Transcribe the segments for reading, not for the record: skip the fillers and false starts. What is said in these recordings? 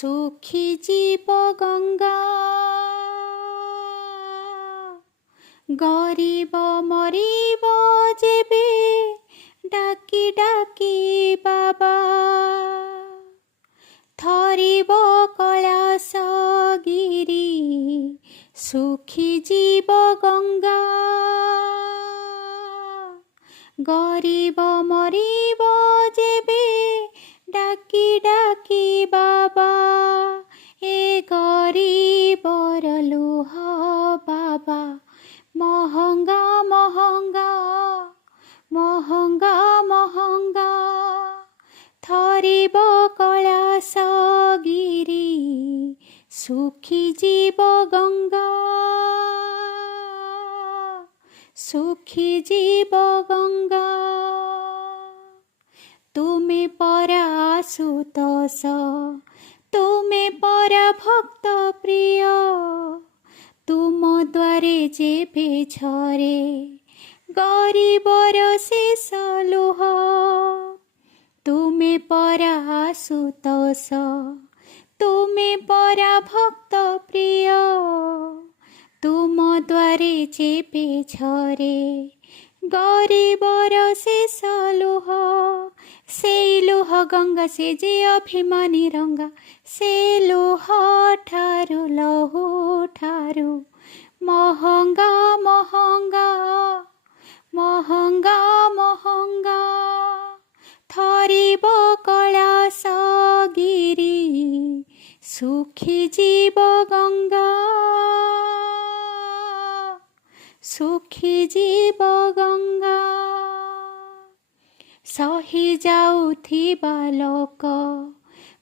सुखी जीव गंगा गरीब मरीब जेबे डाकी डाकी बाबा थरिब कैलाश गिरी सुखी जीव गंगा गरीब मरीब जेबे डाकी डाकी बाबा ए गरीबर लुह बाबा महंगा महंगा महंगा महंगा थरिब कैलाश गिरी सुखी जीव गंगा सुखी जीव गंगा तुमे परा आशुतोष तुमे परा भक्त प्रिय तुम द्वारे जेबे झरे गरीबर शेष लुह तुमे परा आशुतोष तुमे परा भक्त प्रिय तुम द्वारे जेबे झरे गरीबर शेष लुह से लुह गंगा से जे अभिमानी रंगा से लुह ठारू लहु ठारू महंगा महंगा महंगा महंगा थरिब कैलाश गिरी सुखी जीव गंगा सुखी जीव गंगा सही जाउथिबा लोक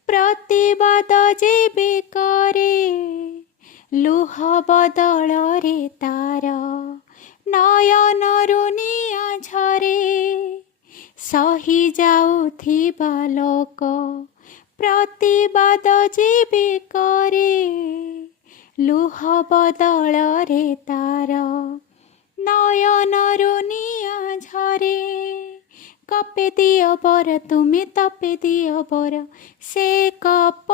प्रतिवाद जेबे करे लुह बदल रे तार नयनरु निया झरे सही जाउथिबा लोक प्रतिवाद जेबे करे लुह बदल रे तार नयनरु निया झरे कपे दियो बर तुमे तपे दियो बर से कप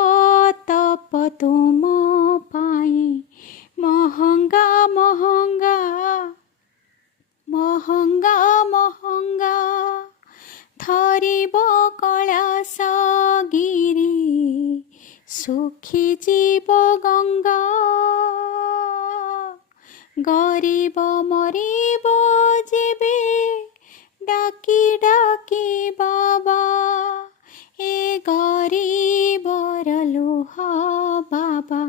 तप तुम पाई महंगा महंगा महंगा महंगा थरिब कैलाश गिरी सुखी जीव गंगा गरीब मरीब जेबे डाकी डाकी बाबा ए गरीबर लुह बाबा